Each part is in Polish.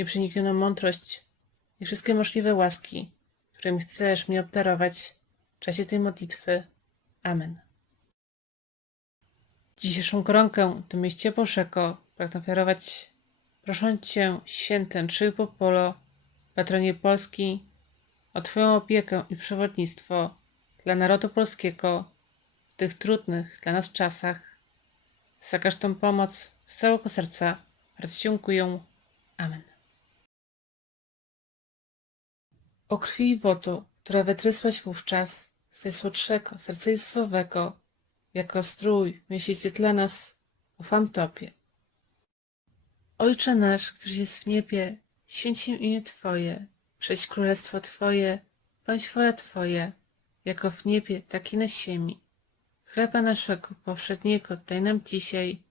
nieprzeniknioną mądrość i wszystkie możliwe łaski, którymi chcesz mnie obdarować w czasie tej modlitwy. Amen. Dzisiejszą koronkę do mieście Bożego pragnę ofiarować prosząc Cię, świętym Trzy Popolo, patronie Polski, o Twoją opiekę i przewodnictwo dla narodu polskiego w tych trudnych dla nas czasach. Za każdą pomoc z całego serca bardzo dziękuję. Amen. O krwi i wodu, które wytrysłaś wówczas z najsłodszego serca Jezusowego, jako strój miesięcy dla nas, ufam Tobie. Ojcze nasz, któryś jest w niebie, święć się imię Twoje, przyjdź królestwo Twoje, bądź wola Twoja, jako w niebie, tak i na ziemi. Chleba naszego powszedniego daj nam dzisiaj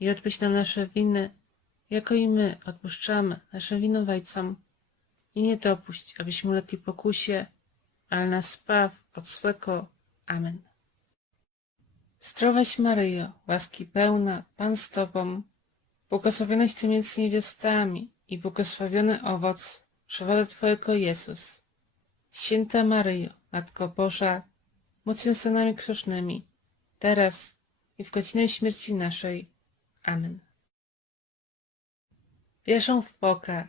i odpuść nam nasze winy, jako i my odpuszczamy naszym winowajcom. I nie dopuść, abyśmy ulegli pokusie, ale nas zbaw od. Amen. Zdrowaś Maryjo, łaski pełna, Pan z Tobą, błogosławionaś Ty między niewiastami i błogosławiony owoc żywota Twojego Jezus. Święta Maryjo, Matko Boża, módl się za nami teraz i w godzinę śmierci naszej. Amen. Wierzę w Boga,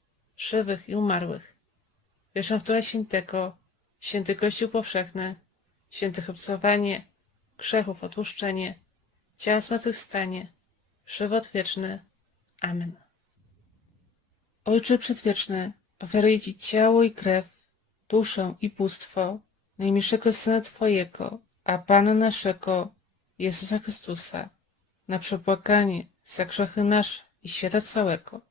żywych i umarłych. Wierzę w Ducha Świętego, święty Kościół powszechny, świętych obcowanie, grzechów odłuszczenie, ciała zmartwychwstanie, żywot wieczny. Amen. Ojcze Przedwieczny, ofiaruję Ci ciało i krew, duszę i bóstwo najmilszego Syna Twojego, a Pana naszego, Jezusa Chrystusa, na przepłakanie za grzechy nasze i świata całego.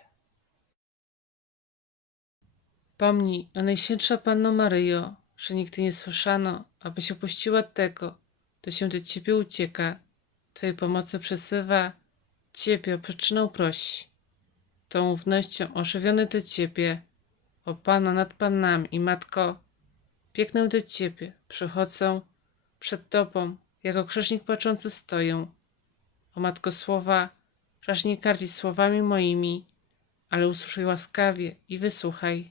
Pomnij, o Najświętsza Panno Maryjo, że nigdy nie słyszano, abyś opuściła tego, to się do Ciebie ucieka, Twojej pomocy przesywa, Ciebie o przyczynę prosi. Tą ufnością ożywiony do Ciebie, o Pana nad Panami i Matko, biegnę do Ciebie, przychodzę przed Tobą, jako krzyżnik płaczący stoję. O Matko słowa, raż nie kardzić słowami moimi, ale usłyszaj łaskawie i wysłuchaj.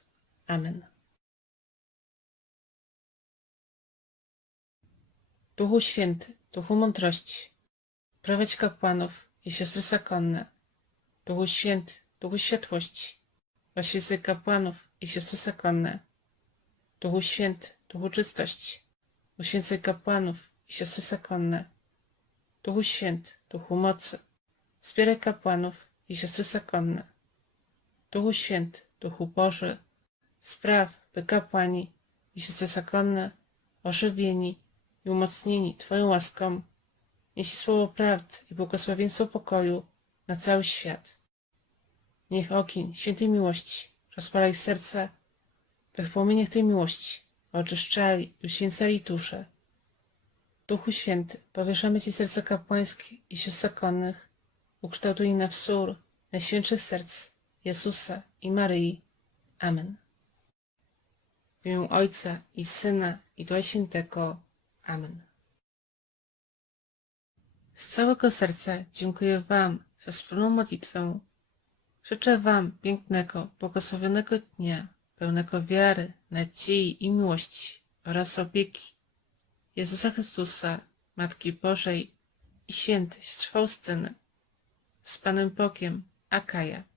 Amen. Duchu Święty, Duchu Mądrości, prowadź kapłanów i siostry zakonne. Duchu Święty, Duchu Światłości, oświecaj kapłanów i siostry zakonne. Duchu Święty, Duchu Czystości, uświęcaj kapłanów i siostry zakonne. Duchu Święty, Duchu Mocy, wspieraj kapłanów i siostry zakonne. Duchu Święty, Duchu Boży, spraw, by kapłani i siostry zakonne, ożywieni i umocnieni Twoją łaską, niesie słowo prawdy i błogosławieństwo pokoju na cały świat. Niech ogień świętej miłości rozpala ich serca, by w płomieniach tej miłości oczyszczali i uświęcali dusze. Duchu Święty, powierzamy Ci serca kapłańskie i sióstr zakonnych, ukształtuj na wzór najświętszych serc Jezusa i Maryi. Amen. W imię Ojca i Syna i Ducha Świętego. Amen. Z całego serca dziękuję Wam za wspólną modlitwę. Życzę Wam pięknego, błogosławionego dnia, pełnego wiary, nadziei i miłości oraz opieki Jezusa Chrystusa, Matki Bożej i świętej Faustyny. Z Panem Bogiem, Akaja.